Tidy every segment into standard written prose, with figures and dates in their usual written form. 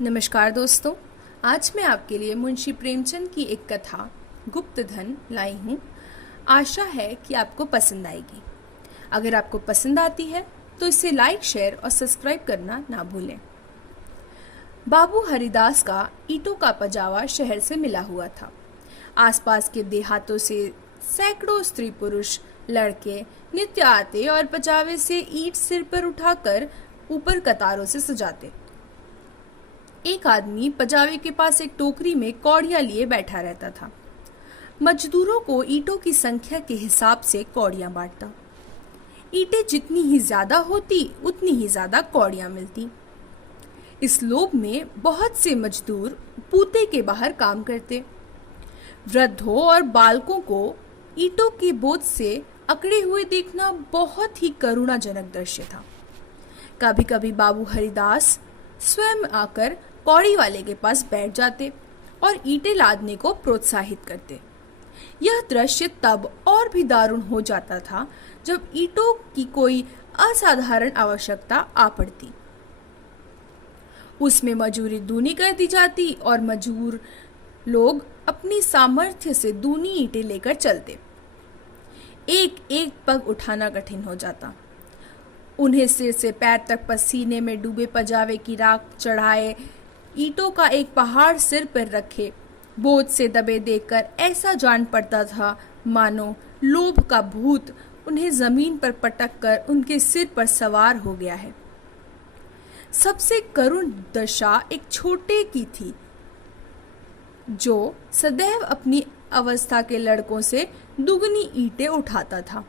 नमस्कार दोस्तों। आज मैं आपके लिए मुंशी प्रेमचंद की एक कथा गुप्तधन लाई हूँ। आशा है कि आपको पसंद आएगी। अगर आपको पसंद आती है तो इसे लाइक, शेयर और सब्सक्राइब करना ना भूलें। बाबू हरिदास का ईंटों का पजावा शहर से मिला हुआ था। आसपास के देहातों से सैकड़ों स्त्री पुरुष लड़के नित्य आते और पजावे से ईंट सिर पर उठाकर ऊपर कतारों से सजाते। एक आदमी पजावे के पास एक टोकरी में कौड़ियां लिए बैठा रहता था। मजदूरों को ईंटों की संख्या के हिसाब से कौड़ियां बांटता। ईंटें जितनी ही ज्यादा होती उतनी ही ज्यादा कौड़ियां मिलती। इस लोभ में बहुत से मजदूर पूते के बाहर काम करते। वृद्धों और बालकों को ईंटों के बोझ से अकड़े हुए देखना बहुत ही करुणाजनक दृश्य था। कभी कभी बाबू हरिदास स्वयं आकर कौड़ी वाले के पास बैठ जाते और ईंटें लादने को प्रोत्साहित करते। यह दृश्य तब और भी दारुण हो जाता था जब ईंटों की कोई असाधारण आवश्यकता आ पड़ती। उसमें मजूरी दूनी कर दी जाती और मजूर लोग अपनी सामर्थ्य से दूनी ईंटें लेकर चलते। एक एक पग उठाना कठिन हो जाता। उन्हें सिर से पैर तक पसीने में डूबे पजावे की राख चढ़ाए ईंटों का एक पहाड़ सिर पर रखे बोझ से दबे देखकर ऐसा जान पड़ता था मानो लोभ का भूत उन्हें जमीन पर पटक कर उनके सिर पर सवार हो गया है। सबसे करुण दशा एक छोटे की थी जो सदैव अपनी अवस्था के लड़कों से दुगनी ईंटें उठाता था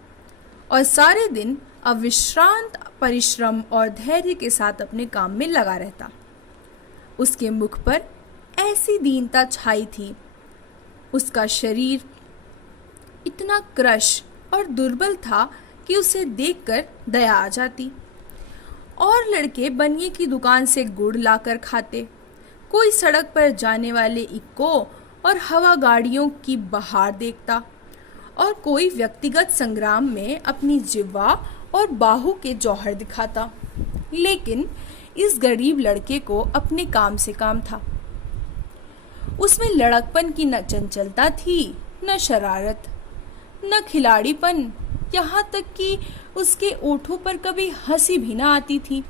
और सारे दिन अविश्रांत परिश्रम और धैर्य के साथ अपने काम में लगा रहता। उसके मुख पर ऐसी दीनता छाई थी। उसका शरीर इतना क्रश और दुर्बल था कि उसे देखकर दया आ जाती। और लड़के बनिए की दुकान से गुड़ लाकर खाते। कोई सड़क पर जाने वाले इक्को और हवा गाड़ियों की बहार देखता और कोई व्यक्तिगत संग्राम में अपनी जिह्वा और बाहु के जौहर दिखाता। लेकिन इस गरीब लड़के को अपने काम से काम था। उसमें लड़कपन की न चंचलता थी, न शरारत, न खिलाड़ीपन, यहाँ तक कि उसके ओठों पर कभी हंसी भी न आती थी।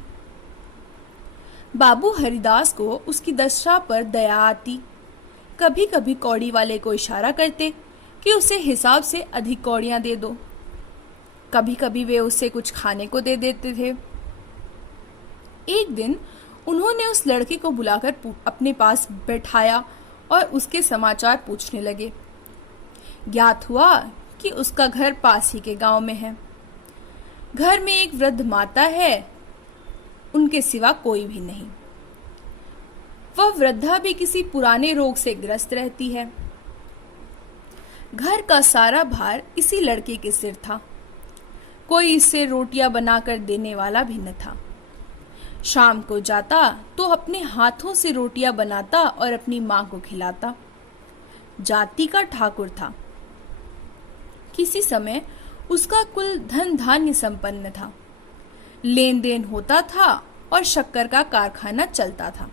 बाबू हरिदास को उसकी दशा पर दया आती। कभी कभी कौड़ी वाले को इशारा करते कि उसे हिसाब से अधिक कौड़ियां दे दो। कभी कभी वे उसे कुछ खाने को दे देते थे। एक दिन उन्होंने उस लड़के को बुलाकर अपने पास बैठाया और उसके समाचार पूछने लगे। ज्ञात हुआ कि उसका घर पास ही के गांव में है। घर में एक वृद्ध माता है, उनके सिवा कोई भी नहीं। वह वृद्धा भी किसी पुराने रोग से ग्रस्त रहती है। घर का सारा भार इसी लड़के के सिर था। कोई इसे रोटियां बनाकर देने वाला भी न था। शाम को जाता तो अपने हाथों से रोटियां बनाता और अपनी मां को खिलाता। जाति का ठाकुर था। किसी समय उसका कुल धन धान्य संपन्न था। लेन देन होता था और शक्कर का कारखाना चलता था।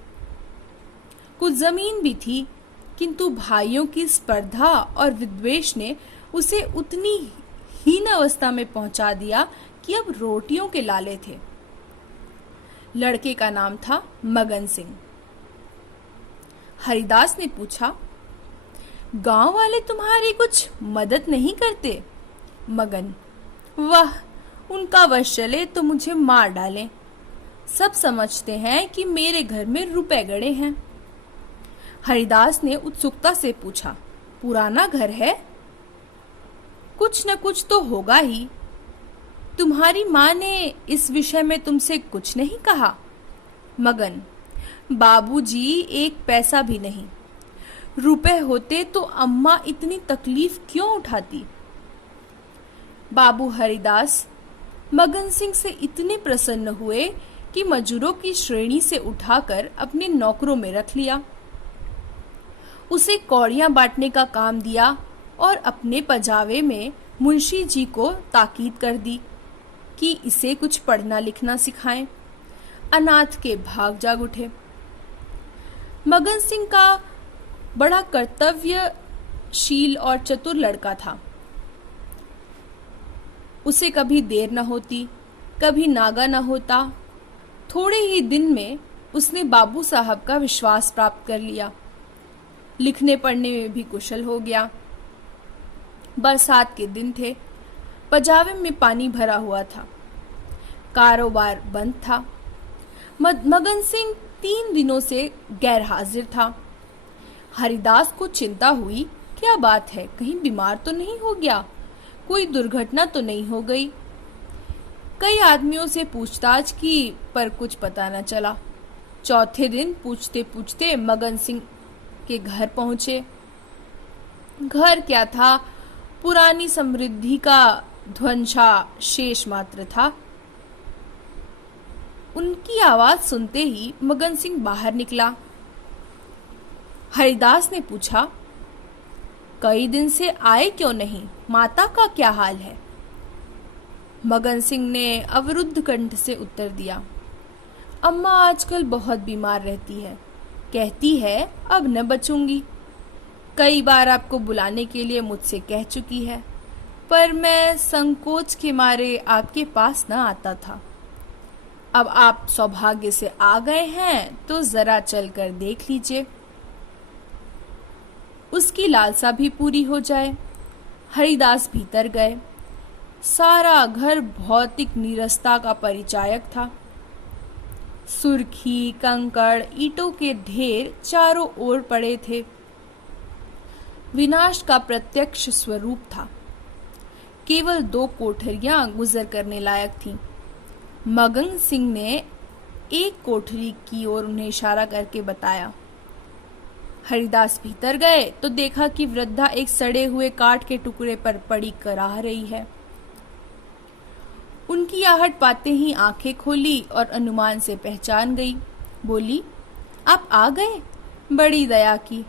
कुछ जमीन भी थी, किंतु भाइयों की स्पर्धा और विद्वेष ने उसे उतनी हीन अवस्था में पहुंचा दिया कि अब रोटियों के लाले थे। लड़के का नाम था मगन सिंह। हरिदास ने पूछा, गांव वाले तुम्हारी कुछ मदद नहीं करते? मगन, वाह, उनका वश चले तो मुझे मार डालें। सब समझते हैं कि मेरे घर में रुपए गड़े हैं। हरिदास ने उत्सुकता से पूछा, पुराना घर है? कुछ न कुछ तो होगा ही। तुम्हारी माँ ने इस विषय में तुमसे कुछ नहीं कहा? मगन, बाबूजी, एक पैसा भी नहीं। रुपए होते तो अम्मा इतनी तकलीफ क्यों उठाती? बाबू हरिदास मगन सिंह से इतने प्रसन्न हुए कि मजूरों की श्रेणी से उठाकर अपने नौकरों में रख लिया। उसे कौड़ियां बांटने का काम दिया और अपने पजावे में मुंशी जी को ताकीद कर दी कि इसे कुछ पढ़ना लिखना सिखाएं। अनाथ के भाग जाग उठे। मगन सिंह का बड़ा कर्तव्यशील और चतुर लड़का था। उसे कभी देर न होती, कभी नागा न होता। थोड़े ही दिन में उसने बाबू साहब का विश्वास प्राप्त कर लिया। लिखने पढ़ने में भी कुशल हो गया। बरसात के दिन थे। पजावे में पानी भरा हुआ था। कारोबार बंद था। मगन सिंह 3 दिनों से गैर हाजिर था। हरिदास को चिंता हुई, क्या बात है, कहीं बीमार तो नहीं हो गया, कोई दुर्घटना तो नहीं हो गई। कई आदमियों से पूछताछ की पर कुछ पता न चला। चौथे दिन पूछते पूछते मगन सिंह के घर पहुंचे। घर क्या था, पुरानी समृद्धि का ध्वंसा शेष मात्र था। उनकी आवाज सुनते ही मगन सिंह बाहर निकला। हरिदास ने पूछा, कई दिन से आए क्यों नहीं, माता का क्या हाल है? मगन सिंह ने अवरुद्ध कंठ से उत्तर दिया, अम्मा आजकल बहुत बीमार रहती है, कहती है अब न बचूंगी। कई बार आपको बुलाने के लिए मुझसे कह चुकी है, पर मैं संकोच के मारे आपके पास न आता था। अब आप सौभाग्य से आ गए हैं तो जरा चलकर देख लीजिए, उसकी लालसा भी पूरी हो जाए। हरिदास भीतर गए। सारा घर भौतिक नीरसता का परिचायक था। सुर्खी, कंकड़, ईंटों के ढेर चारों ओर पड़े थे। विनाश का प्रत्यक्ष स्वरूप था। केवल 2 कोठरियां गुजर करने लायक थीं। मगन सिंह ने एक कोठरी की ओर उन्हें इशारा करके बताया। हरिदास भीतर गए तो देखा कि वृद्धा एक सड़े हुए काठ के टुकड़े पर पड़ी कराह रही है। उनकी आहट पाते ही आंखें खोली और अनुमान से पहचान गई। बोली, आप आ गए, बड़ी दया की,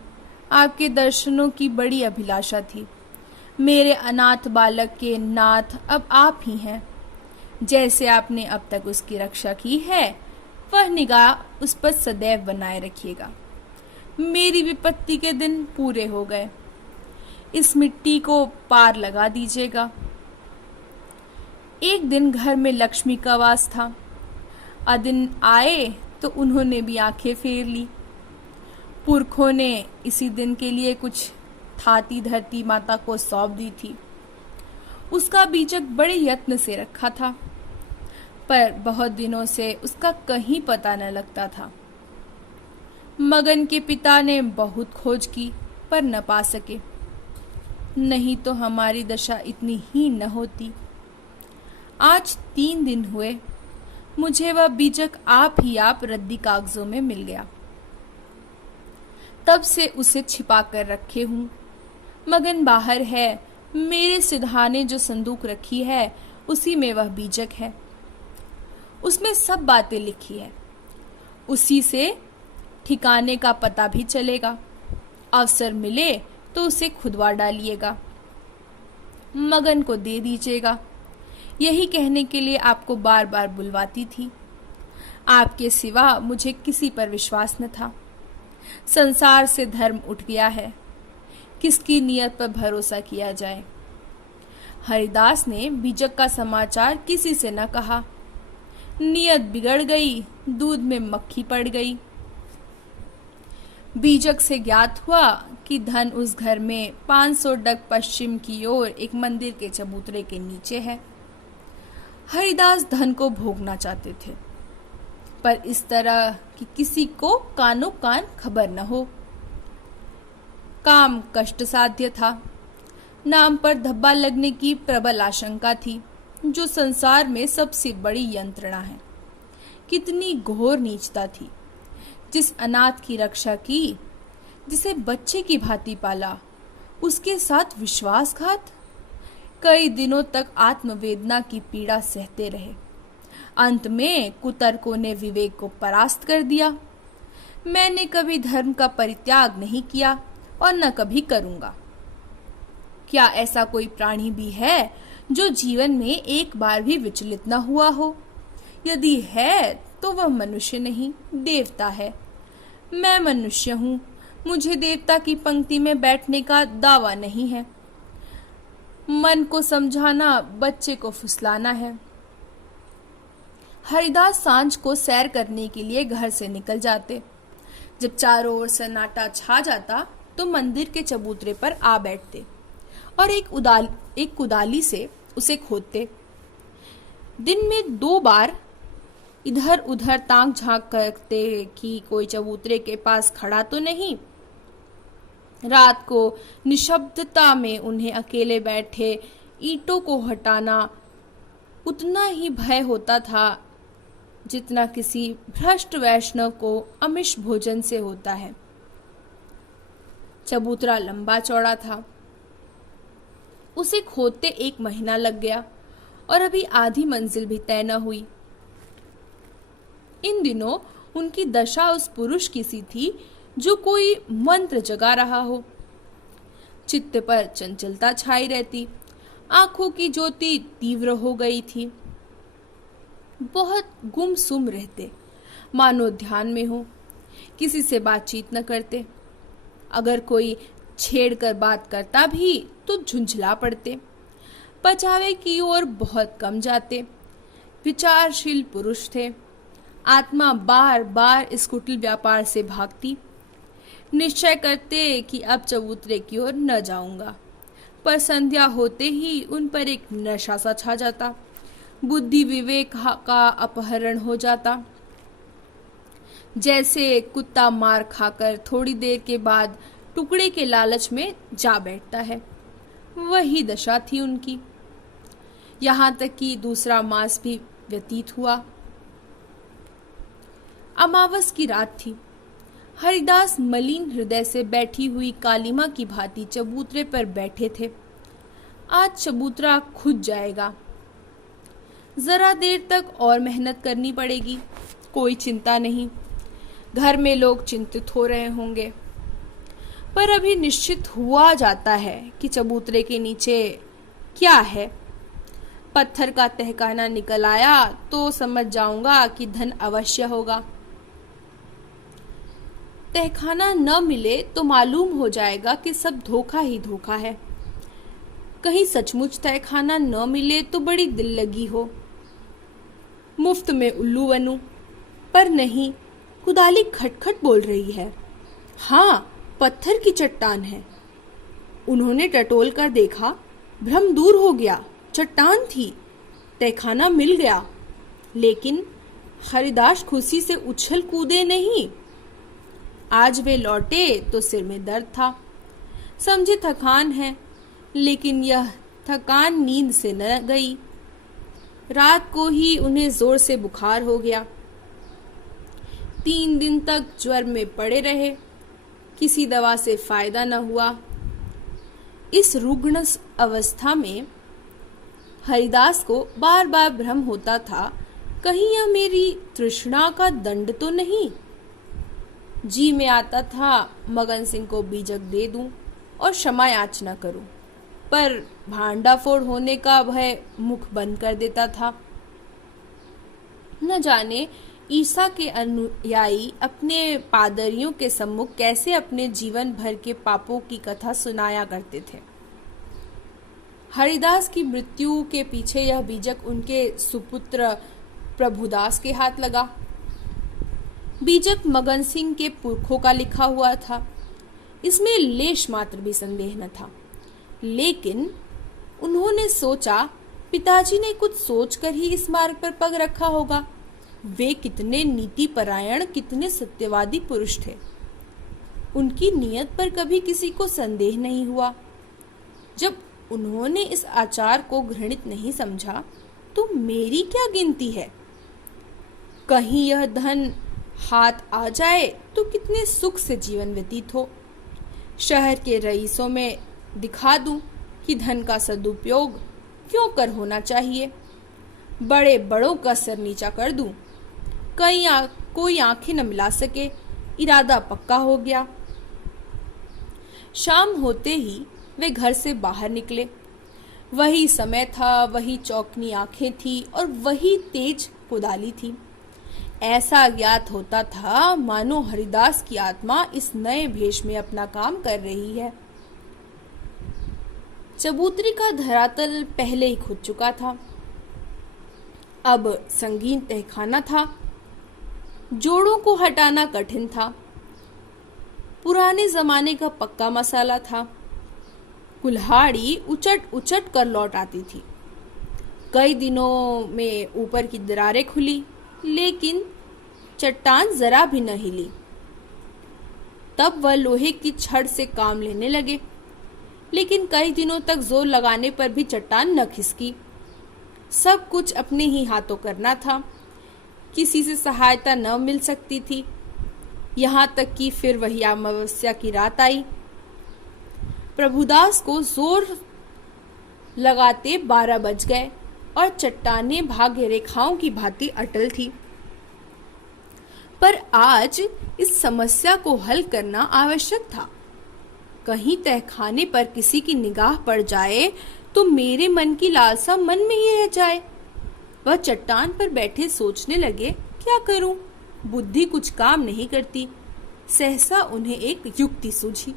आपके दर्शनों की बड़ी अभिलाषा थी। मेरे अनाथ बालक के नाथ अब आप ही हैं। जैसे आपने अब तक उसकी रक्षा की है, वह निगाह उस पर सदैव बनाए रखिएगा। मेरी विपत्ति के दिन पूरे हो गए, इस मिट्टी को पार लगा दीजिएगा। एक दिन घर में लक्ष्मी का वास था। अदिन आए तो उन्होंने भी आंखें फेर ली। पुरखों ने इसी दिन के लिए कुछ थाती धरती माता को सौंप दी थी। उसका बीजक बड़े यत्न से रखा था, पर बहुत दिनों से उसका कहीं पता न लगता था। मगन के पिता ने बहुत खोज की पर न पा सके, नहीं तो हमारी दशा इतनी ही न होती। आज 3 दिन हुए, मुझे वह बीजक आप ही आप रद्दी कागजों में मिल गया। तब से उसे छिपा कर रखे हूँ। मगन बाहर है, मेरे सिधाने जो संदूक रखी है उसी में वह बीजक है। उसमें सब बातें लिखी है, उसी से ठिकाने का पता भी चलेगा। अवसर मिले तो उसे खुदवा डालिएगा, मगन को दे दीजिएगा। यही कहने के लिए आपको बार बार बुलवाती थी। आपके सिवा मुझे किसी पर विश्वास न था। संसार से धर्म उठ गया है, किसकी नियत पर भरोसा किया जाए। हरिदास ने बीजक का समाचार किसी से न कहा। नियत बिगड़ गई, दूध में मक्खी पड़ गई। बीजक से ज्ञात हुआ कि धन उस घर में 500 डग पश्चिम की ओर एक मंदिर के चबूतरे के नीचे है। हरिदास धन को भोगना चाहते थे, पर इस तरह कि किसी को कानो कान खबर न हो। काम कष्ट साध्य था। नाम पर धब्बा लगने की प्रबल आशंका थी, जो संसार में सबसे बड़ी यंत्रणा है। कितनी घोर नीचता थी। जिस अनाथ की रक्षा की, जिसे बच्चे की भांति पाला, उसके साथ विश्वासघात। कई दिनों तक आत्मवेदना की पीड़ा सहते रहे। अंत में कुतर्कों ने विवेक को परास्त कर दिया। मैंने कभी धर्म का परित्याग नहीं किया और न कभी करूंगा। क्या ऐसा कोई प्राणी भी है जो जीवन में एक बार भी विचलित न हुआ हो? यदि है तो वह मनुष्य नहीं, देवता है। मैं मनुष्य हूँ, मुझे देवता की पंक्ति में बैठने का दावा नहीं है। मन को समझाना बच्चे को फुसलाना है। हरिदास सांझ को सैर करने के लिए घर से निकल जाते। जब चारों ओर सन्नाटा छा जाता तो मंदिर के चबूतरे पर आ बैठते और एक कुदाली से उसे खोदते। दिन में 2 बार इधर उधर ताक झांक करते कि कोई चबूतरे के पास खड़ा तो नहीं। रात को निशब्दता में उन्हें अकेले बैठे ईंटों को हटाना उतना ही भय होता था जितना किसी भ्रष्ट वैष्णव को आमिष भोजन से होता है। चबूतरा लंबा चौड़ा था। उसे खोदते 1 महीना लग गया और अभी आधी मंजिल भी तय न हुई। इन दिनों उनकी दशा उस पुरुष की सी थी जो कोई मंत्र जगा रहा हो। चित्त पर चंचलता छाई रहती, आंखों की ज्योति तीव्र हो गई थी। बहुत गुमसुम रहते, मानो ध्यान में हो, किसी से बातचीत न करते। अगर कोई छेड़ कर बात करता भी तो झुंझला पड़ते। पचावे की ओर बहुत कम जाते। विचारशील पुरुष थे। आत्मा बार बार इस कुटिल व्यापार से भागती। निश्चय करते कि अब चबूतरे की ओर न जाऊंगा, पर संध्या होते ही उन पर एक नशा सा छा जाता। बुद्धि विवेक का अपहरण हो जाता। जैसे कुत्ता मार खाकर थोड़ी देर के बाद टुकड़े के लालच में जा बैठता है, वही दशा थी उनकी। यहाँ तक कि दूसरा मास भी व्यतीत हुआ। अमावस की रात थी। हरिदास मलिन हृदय से बैठी हुई कालिमा की भांति चबूतरे पर बैठे थे। आज चबूतरा खुद जाएगा। जरा देर तक और मेहनत करनी पड़ेगी, कोई चिंता नहीं। घर में लोग चिंतित हो रहे होंगे, पर अभी निश्चित हुआ जाता है कि चबूतरे के नीचे क्या है। पत्थर का तहखाना निकल आया तो समझ जाऊंगा कि धन अवश्य होगा। तहखाना न मिले तो मालूम हो जाएगा कि सब धोखा ही धोखा है। कहीं सचमुच तहखाना न मिले तो बड़ी दिल लगी हो, मुफ्त में उल्लू बनूं। पर नहीं, कुदाली खटखट बोल रही है। हाँ, पत्थर की चट्टान है। उन्होंने टटोल कर देखा, भ्रम दूर हो गया। चट्टान थी, तहखाना मिल गया। लेकिन हरिदास खुशी से उछल कूदे नहीं। आज वे लौटे तो सिर में दर्द था। समझे थकान है, लेकिन यह थकान नींद से न गई। रात को ही उन्हें जोर से बुखार हो गया। 3 दिन तक ज्वर में पड़े रहे, किसी दवा से फायदा न हुआ। इस रुग्ण अवस्था में हरिदास को बार बार भ्रम होता था, कहीं यह मेरी तृष्णा का दंड तो नहीं। जी में आता था मगन सिंह को बीजक दे दूं और क्षमा याचना करूं, पर भांडाफोड़ होने का भय मुख बंद कर देता था। न जाने ईसा के अनुयायी अपने पादरियों के सम्मुख कैसे अपने जीवन भर के पापों की कथा सुनाया करते थे। हरिदास की मृत्यु के पीछे यह बीजक उनके सुपुत्र प्रभुदास के हाथ लगा। बीजक मगन सिंह के पुरखों का लिखा हुआ था, इसमें लेश मात्र भी संदेह न था। लेकिन उन्होंने सोचा, पिताजी ने कुछ सोचकर ही इस मार्ग पर पग रखा होगा। वे कितने नीति परायण, कितने सत्यवादी पुरुष थे। उनकी नीयत पर कभी किसी को संदेह नहीं हुआ। जब उन्होंने इस आचार को घृणित नहीं समझा, तो मेरी क्या गिनती है। कहीं यह धन हाथ आ जाए तो कितने सुख से जीवन व्यतीत हो। शहर के रईसों में दिखा दूं कि धन का सदुपयोग क्यों कर होना चाहिए। बड़े बड़ों का सर नीचा कर दूं, कोई आंखें न मिला सके। इरादा पक्का हो गया। शाम होते ही वे घर से बाहर निकले। वही समय था, वही चौकनी आंखें थी और वही तेज कुदाली थी। ऐसा ज्ञात होता था मानो हरिदास की आत्मा इस नए भेष में अपना काम कर रही है। चबूतरी का धरातल पहले ही खुद चुका था। अब संगीन तहखाना था। जोड़ों को हटाना कठिन था। पुराने जमाने का पक्का मसाला था। कुल्हाड़ी उचट उचट कर लौट आती थी। कई दिनों में ऊपर की दरारें खुली, लेकिन चट्टान जरा भी न हिली। तब वह लोहे की छड़ से काम लेने लगे, लेकिन कई दिनों तक जोर लगाने पर भी चट्टान न खिसकी। सब कुछ अपने ही हाथों करना था। किसी से सहायता न मिल सकती थी। यहाँ तक कि फिर वही अमावस्या की रात आई। प्रभुदास को जोर लगाते 12 बज गए और चट्टानें भाग्य रेखाओं की भांति अटल थी। पर आज इस समस्या को हल करना आवश्यक था। कहीं तहखाने पर किसी की निगाह पड़ जाए तो मेरे मन की लालसा मन में ही रह जाए। वह चट्टान पर बैठे सोचने लगे, क्या करूं? बुद्धि कुछ काम नहीं करती। सहसा उन्हें एक युक्ति सूझी।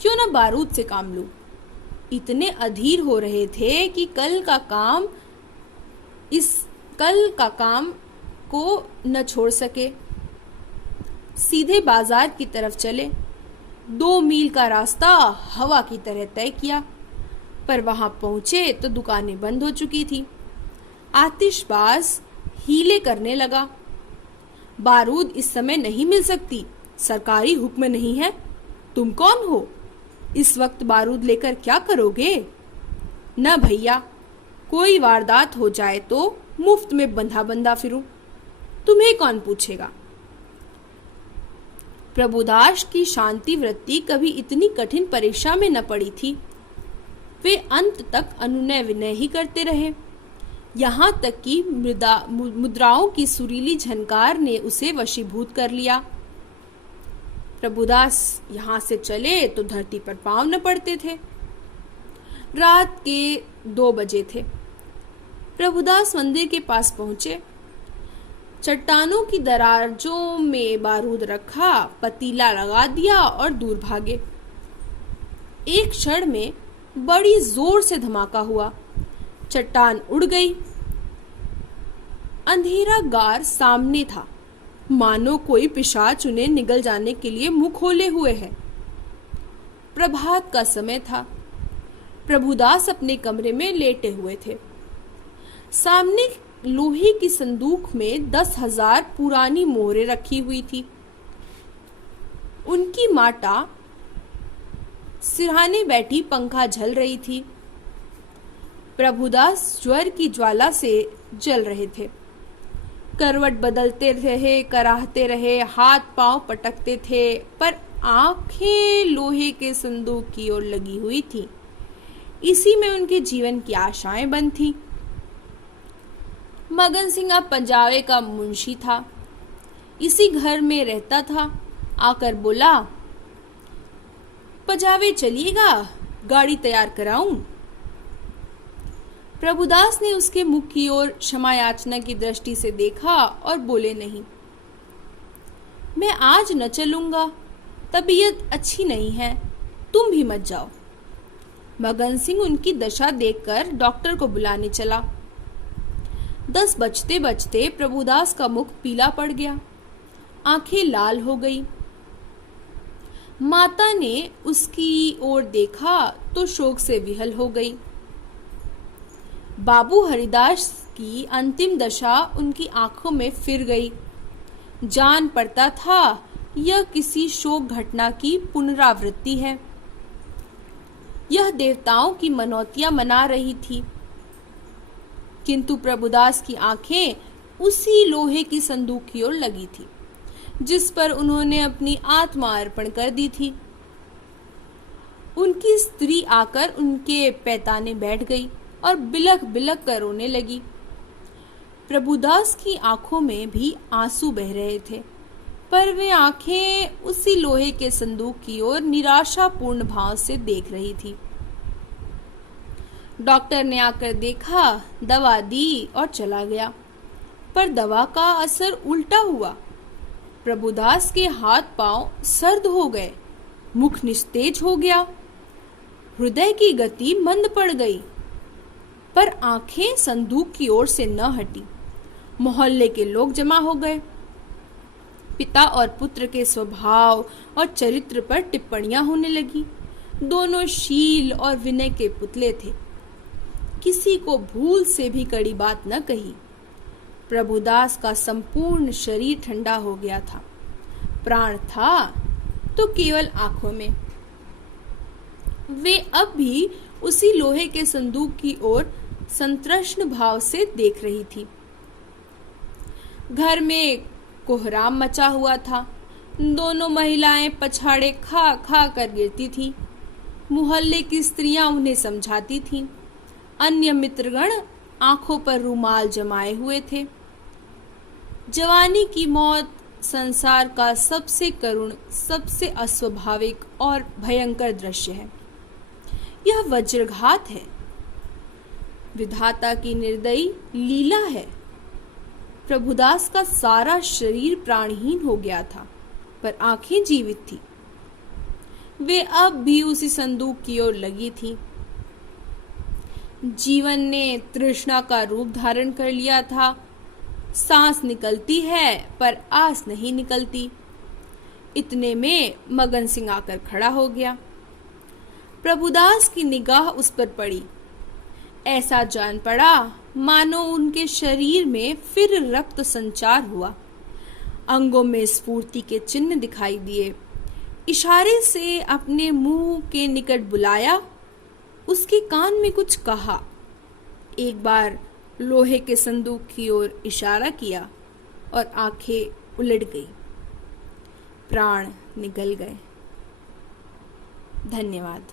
क्यों न बारूद से काम लूं? इतने अधीर हो रहे थे कि कल का काम को न छोड़ सके। सीधे बाजार की तरफ चले। 2 मील का रास्ता हवा की तरह तय किया, पर वहां पहुंचे तो दुकानें बंद हो चुकी थी। आतिशबाज हीले करने लगा। बारूद इस समय नहीं मिल सकती, सरकारी हुक्म नहीं है। तुम कौन हो? इस वक्त बारूद लेकर क्या करोगे? न भैया, कोई वारदात हो जाए तो मुफ्त में बंधा बंधा फिरूं, तुम्हें कौन पूछेगा। प्रभुदास की शांति वृत्ति कभी इतनी कठिन परीक्षा में न पड़ी थी। वे अंत तक अनुनय विनय ही करते रहे। यहाँ तक कि मुद्राओं की सुरीली झनकार ने उसे वशीभूत कर लिया। प्रभुदास यहाँ से चले तो धरती पर पांव न पड़ते थे। रात के 2 बजे थे। प्रभुदास मंदिर के पास पहुंचे। चट्टानों की दराजों में बारूद रखा, पतीला लगा दिया और दूर भागे। एक क्षण में बड़ी जोर से धमाका हुआ। चट्टान उड़ गई। अंधेरा गार सामने था, मानो कोई पिशाच उन्हें निगल जाने के लिए मुंह खोले हुए है। प्रभात का समय था। प्रभुदास अपने कमरे में लेटे हुए थे। सामने लोहे की संदूक में 10,000 पुरानी मोहरें रखी हुई थी। उनकी माता सिरहाने बैठी पंखा झल रही थी। प्रभुदास ज्वर की ज्वाला से जल रहे थे। करवट बदलते रहे, कराहते रहे, हाथ पांव पटकते थे, पर आंखें लोहे के संदूक की ओर लगी हुई थी। इसी में उनके जीवन की आशाएं बंद थी। मगन सिंह अब पंजाबे का मुंशी था। इसी घर में रहता था। आकर बोला, पंजाबे चलिएगा, गाड़ी तैयार कराऊं? प्रभुदास ने उसके मुख की ओर क्षमा याचना की दृष्टि से देखा और बोले, नहीं, मैं आज न चलूंगा, तबीयत अच्छी नहीं है, तुम भी मत जाओ। मगन सिंह उनकी दशा देखकर डॉक्टर को बुलाने चला। 10 बजते बजते प्रभुदास का मुख पीला पड़ गया, आंखें लाल हो गई। माता ने उसकी ओर देखा तो शोक से विहल हो गई। बाबू हरिदास की अंतिम दशा उनकी आंखों में फिर गई। जान पड़ता था यह किसी शोक घटना की पुनरावृत्ति है। यह देवताओं की मनौतियां मना रही थी। किंतु प्रभुदास की आंखें उसी लोहे की संदूक की ओर लगी थी जिस पर उन्होंने अपनी आत्मा अर्पण कर दी थी। उनकी स्त्री आकर उनके पैताने बैठ गई और बिलख बिलख कर रोने लगी। प्रभुदास की आंखों में भी आंसू बह रहे थे, पर वे आंखें उसी लोहे के संदूक की ओर निराशापूर्ण भाव से देख रही थी। डॉक्टर ने आकर देखा, दवा दी और चला गया, पर दवा का असर उल्टा हुआ। प्रभुदास के हाथ पांव सर्द हो गए, मुख निस्तेज हो गया, हृदय की गति मंद पड़ गई, पर आंखें संदूक की ओर से न हटी। मोहल्ले के लोग जमा हो गए। पिता और पुत्र के स्वभाव और चरित्र पर टिप्पणियां होने लगी। दोनों शील और विनय के पुतले थे। किसी को भूल से भी कड़ी बात न कही। प्रभुदास का संपूर्ण शरीर ठंडा हो गया था। प्राण था तो केवल आंखों में। वे अब भी उसी लोहे के संदूक की ओर संतृष्ण भाव से देख रही थी। घर में कोहराम मचा हुआ था। दोनों महिलाएं पछाड़े खा खा कर गिरती थीं। मोहल्ले की स्त्रियां उन्हें समझाती थीं। अन्य मित्रगण आंखों पर रुमाल जमाए हुए थे। जवानी की मौत संसार का सबसे करुण, सबसे अस्वाभाविक और भयंकर दृश्य है। यह वज्रघात है, विधाता की निर्दयी लीला है। प्रभुदास का सारा शरीर प्राणहीन हो गया था, पर आंखें जीवित थी। वे अब भी उसी संदूक की ओर लगी थीं। जीवन ने तृष्णा का रूप धारण कर लिया था। सांस निकलती है पर आस नहीं निकलती। इतने में मगन सिंह आकर खड़ा हो गया। प्रभुदास की निगाह उस पर पड़ी। ऐसा जान पड़ा मानो उनके शरीर में फिर रक्त संचार हुआ। अंगों में स्फूर्ति के चिन्ह दिखाई दिए। इशारे से अपने मुंह के निकट बुलाया, उसके कान में कुछ कहा। एक बार लोहे के संदूक की ओर इशारा किया और आंखें उलट गई। प्राण निकल गए। धन्यवाद।